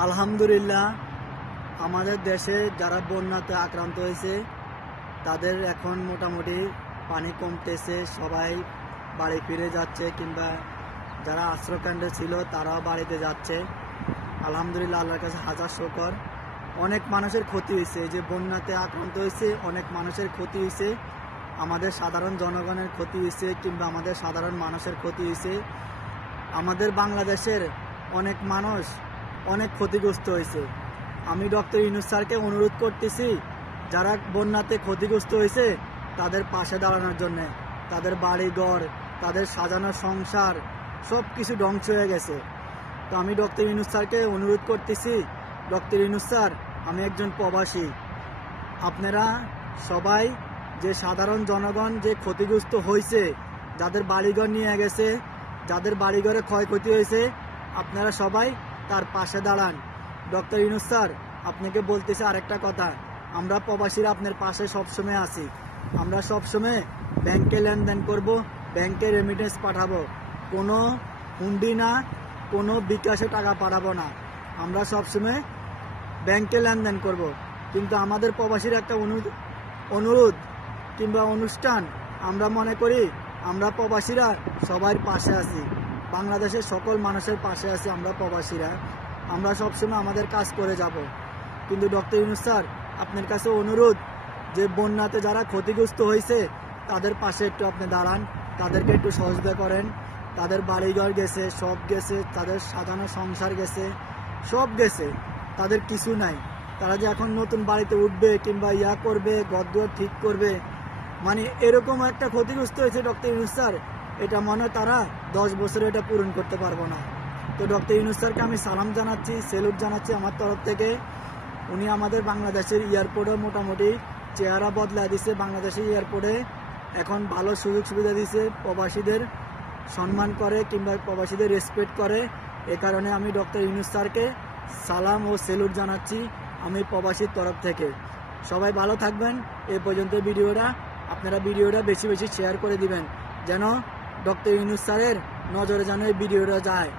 আলহামদুলিল্লাহ, আমাদের দেশে যারা বন্যাতে আক্রান্ত হয়েছে তাদের এখন মোটামুটি পানি কমতেছে, সবাই বাড়ি ফিরে যাচ্ছে, কিংবা যারা আশ্রয়কেন্দ্রে ছিল তারাও বাড়িতে যাচ্ছে। আলহামদুলিল্লাহ, আল্লাহর কাছে হাজার শুকর। অনেক মানুষের ক্ষতি হয়েছে, যে বন্যাতে আক্রান্ত হয়েছে অনেক মানুষের ক্ষতি হয়েছে, আমাদের সাধারণ জনগণের ক্ষতি হয়েছে, কিংবা আমাদের সাধারণ মানুষের ক্ষতি হয়েছে। আমাদের বাংলাদেশের অনেক মানুষ অনেক ক্ষতিগ্রস্ত হয়েছে। আমি ডক্টর ইউনূস স্যারকে অনুরোধ করতেছি, যারা বন্যাতে ক্ষতিগ্রস্ত হয়েছে তাদের পাশে দাঁড়ানোর জন্যে। তাদের বাড়িঘর, তাদের সাজানো সংসার সব কিছু ধ্বংস হয়ে গেছে। তো আমি ডক্টর ইউনূস স্যারকে অনুরোধ করতেছি, ডক্টর ইউনূস স্যার, আমি একজন প্রবাসী, আপনারা সবাই যে সাধারণ জনগণ যে ক্ষতিগ্রস্ত হয়েছে, যাদের বাড়িঘর নিয়ে গেছে, যাদের বাড়িঘরে ক্ষয়ক্ষতি হয়েছে, আপনারা সবাই তার পাশে দাঁড়ান। ডক্টর ইউনূস স্যার, আপনাকে বলতেছে আরেকটা কথা, আমরা প্রবাসীরা আপনার পাশে সবসময় আছি। আমরা সবসময় ব্যাংকে লেনদেন করব, ব্যাংকে রেমিটেন্স পাঠাবো, কোনো হুন্ডি না, কোনো বিকাশে টাকা পাঠাবো না। আমরা সবসময় ব্যাংকে লেনদেন করব। কিন্তু আমাদের প্রবাসীর একটা অনুরোধ কিংবা অনুষ্ঠান, আমরা মনে করি আমরা প্রবাসীরা সবার পাশে আছি, বাংলাদেশের সকল মানুষের পাশে আছি আমরা প্রবাসীরা। আমরা সবসময় আমাদের কাজ করে যাব। কিন্তু ডক্টর ইউনূস স্যার, আপনার কাছে অনুরোধ, যে বন্যাতে যারা ক্ষতিগ্রস্ত হয়েছে তাদের পাশে একটু আপনি দাঁড়ান, তাদেরকে একটু সহযোগিতা করেন। তাদের বাড়িঘর গেছে, সব গেছে, তাদের সাজানো সংসার গেছে, সব গেছে, তাদের কিছু নাই। তারা যে এখন নতুন বাড়িতে উঠবে কিংবা করবে, ঘরদুয়ার ঠিক করবে, মানে এরকম একটা ক্ষতিগ্রস্ত হয়েছে ডক্টর ইউনূস স্যার, এটা মনে হয় তারা 10 বছরে এটা পূরণ করতে পারবো না। তো ডক্টর ইউনূস স্যারকে আমি সালাম জানাচ্ছি, সেলুট জানাচ্ছি আমার তরফ থেকে। উনি আমাদের বাংলাদেশের এয়ারপোর্টে মোটামুটি চেহারা বদলা দিছে। বাংলাদেশের এয়ারপোর্টে এখন ভালো সুযোগ সুবিধা দিছে, প্রবাসীদের সম্মান করে কিংবা প্রবাসীদের রেসপেক্ট করে। এ কারণে আমি ডক্টর ইউনূস স্যারকে সালাম ও সেলুট জানাচ্ছি আমি প্রবাসীর তরফ থেকে। সবাই ভালো থাকবেন। এ পর্যন্ত ভিডিওটা, আপনারা ভিডিওটা বেশি বেশি শেয়ার করে দিবেন, যেন ডক্টর ইউনূস স্যারের নজরে যেন এই ভিডিওটা যায়।